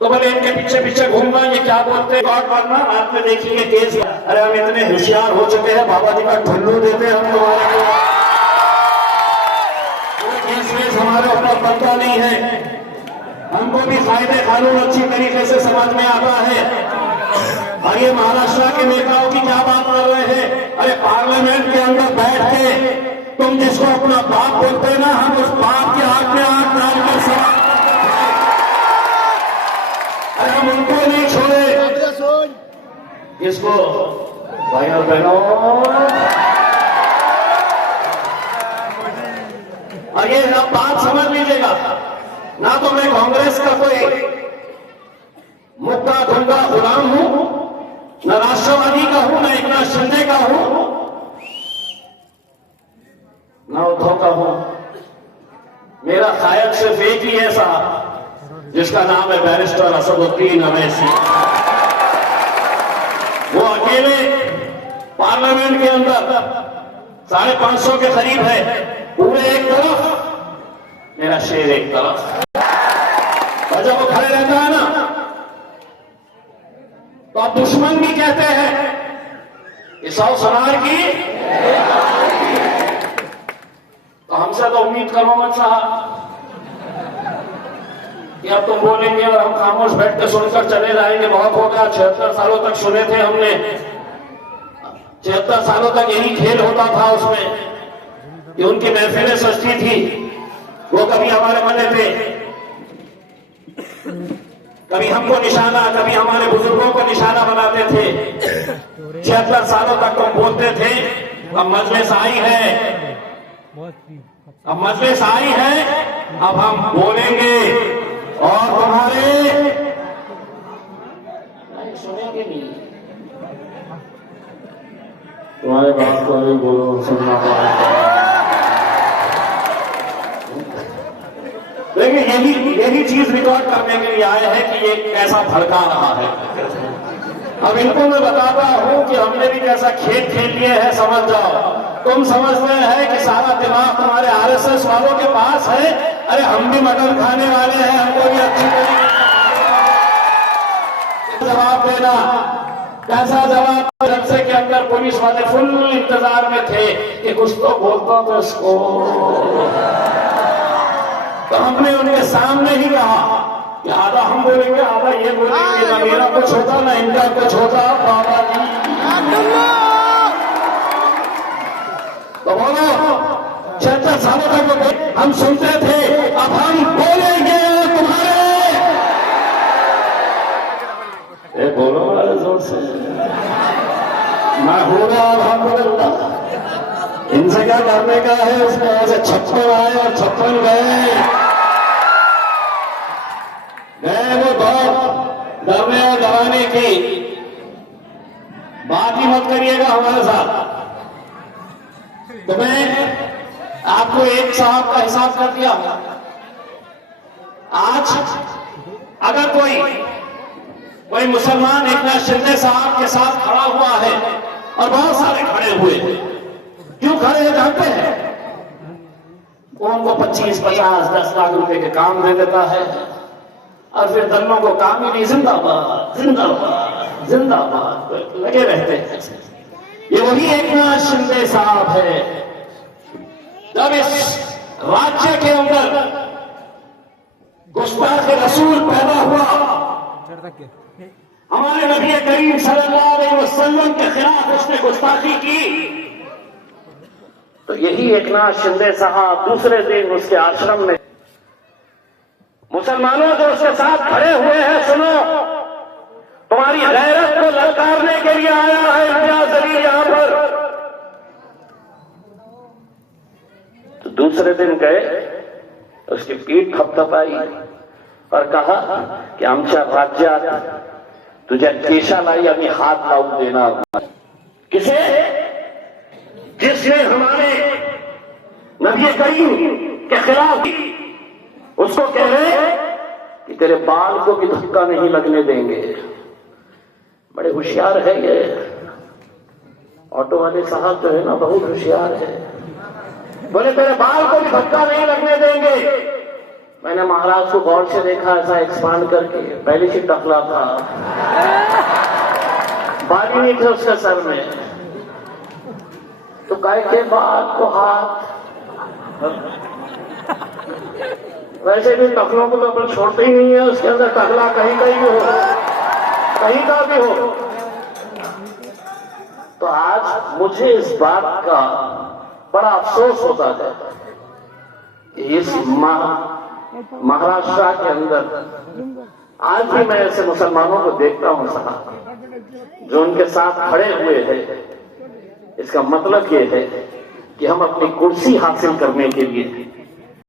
तो बोले इनके पीछे पीछे घूमना, ये क्या बोलते हैं गॉड बनना, रात में देखिए केस। अरे हम इतने होशियार हो चुके हैं, बाबा जी का ठुल्लू देते हम तुम्हारे को, केस वेस हमारे ऊपर बनता नहीं है। हमको भी कायदे कानून अच्छी तरीके से समझ में आता है। और ये महाराष्ट्र के नेताओं की क्या बात कर रहे हैं? अरे पार्लियामेंट के अंदर बैठ के तुम जिसको अपना बाप बोलते ना, हम उस बाप की आंख में आंख डालकर सवाल, अरे हम उनको नहीं छोड़े। किसको? भाई और बहनों, और ये बात समझ लीजिएगा ना, तो मैं कांग्रेस का कोई मुक्का धुंधा गुलाम हूं, न राष्ट्रवादी का हूं, न एकनाथ शिंदे का हूं, न उद्धव का हूं। मेरा शायद सिर्फ एक ही है साहब, जिसका नाम है बैरिस्टर असदुद्दीन अवैसी। वो अकेले पार्लियामेंट के अंदर 550 के करीब है, पूरे एक तरफ, मेरा शेर एक तरफ। और जब वो खड़े रहता है ना, तो आप दुश्मन भी कहते हैं कि 100 सुनार की, तो हमसे तो उम्मीद करो मत साहब कि अब तुम बोलेंगे और हम खामोश बैठ के सुनकर चले जाएंगे। बहुत हो गया, 76 सालों तक सुने थे हमने, 76 सालों तक यही खेल होता था उसमें कि उनकी महफिलें सजती थी, वो कभी हमारे मने पे, कभी हमको निशाना, कभी हमारे बुजुर्गों को निशाना बनाते थे। 76 सालों तक तुम बोलते थे, अब मजलिस आई है, अब मजलिस आई है, अब हम बोलेंगे और सुनेंगे नहीं। तुम्हारे बात को भी बोलो, सुनना पड़ेगा। लेकिन यही चीज रिकॉर्ड करने के लिए आए हैं कि ये कैसा भड़का रहा है। अब इनको मैं बताता हूं कि हमने भी कैसा खेल खेल लिए है, समझ जाओ। तुम समझते हैं कि सारा दिमाग तुम्हारे आरएसएस वालों के पास है। अरे हम भी मटन खाने वाले हैं, हमको भी अच्छी तरीके जवाब देना। कैसा जवाब? जलसे के अंदर पुलिस वाले फुल इंतजार में थे कि कुछ तो बोलता तो इसको, तो हमने उनके सामने ही कहा कि आधा हम बोलेंगे, आधा ये बोलेंगे, ना मेरा कुछ होता ना इनका कुछ होता। बाबा जी तो बोलो, 76 सालों तक हम सुनते थे, अब हम बोलेंगे तुम्हारे। ये बोलो वाले जोर से, मैं होगा अल्हम्दुलिल्लाह। इनसे क्या करने का है? उसमें ऐसे 56 आए और 56 गए। वो दौर डरने और डराने की बात ही मत करिएगा हमारे साथ। तो मैं आपको एक साहब का हिसाब कर दिया। आज अगर कोई मुसलमान एकनाथ शिंदे साहब के साथ खड़ा हुआ है, और बहुत सारे खड़े हुए, क्यों खड़े हैं जानते हैं? वो उनको 25, 50, 10 लाख रुपए के काम दे देता है, और फिर दलों को काम ही नहीं, जिंदाबाद जिंदाबाद जिंदाबाद लगे रहते हैं। ये वही एकनाथ शिंदे साहब है। जब इस राज्य के अंदर गुस्ताख रसूल पैदा हुआ, हमारे नबी करीम सल्लल्लाहु अलैहि वसल्लम के खिलाफ उसने गुस्ताखी की, तो यही एकनाथ शिंदे साहब दूसरे दिन उसके आश्रम में मुसलमानों जो उसके साथ खड़े हुए हैं, सुनो, तुम्हारी गैरत को ललकारने के लिए आया है इम्तियाज अली यहां पर। तो दूसरे दिन गए, उसकी पीठ थपथपाई और कहा की आमच्या राज्यात तुझ्या केशालाही आम्ही हात लावून देणार। किसे? जिसने हमारे नबी करीम के खिलाफ, उसको कह रहे कि तेरे बाल को भी धक्का नहीं लगने देंगे। बड़े होशियार है ये ऑटो वाले साहब, जो है ना, बहुत होशियार है। बोले तेरे बाल को भी धक्का नहीं लगने देंगे। मैंने महाराज को गौर से देखा, ऐसा एक्सपांड करके, पहले से टकला था, बाली नहीं थे उसके सर में, तो काय के बाद तो हाथ, वैसे भी टकलों को तो अपन छोड़ते ही नहीं है, उसके अंदर टकला कहीं कहीं भी हो, कहीं का भी हो। तो आज मुझे इस बात का बड़ा अफसोस होता है कि इस महाराष्ट्र के अंदर आज भी मैं ऐसे मुसलमानों को देखता हूं साहब, जो उनके साथ खड़े हुए हैं। इसका मतलब ये है कि हम अपनी कुर्सी हासिल करने के लिए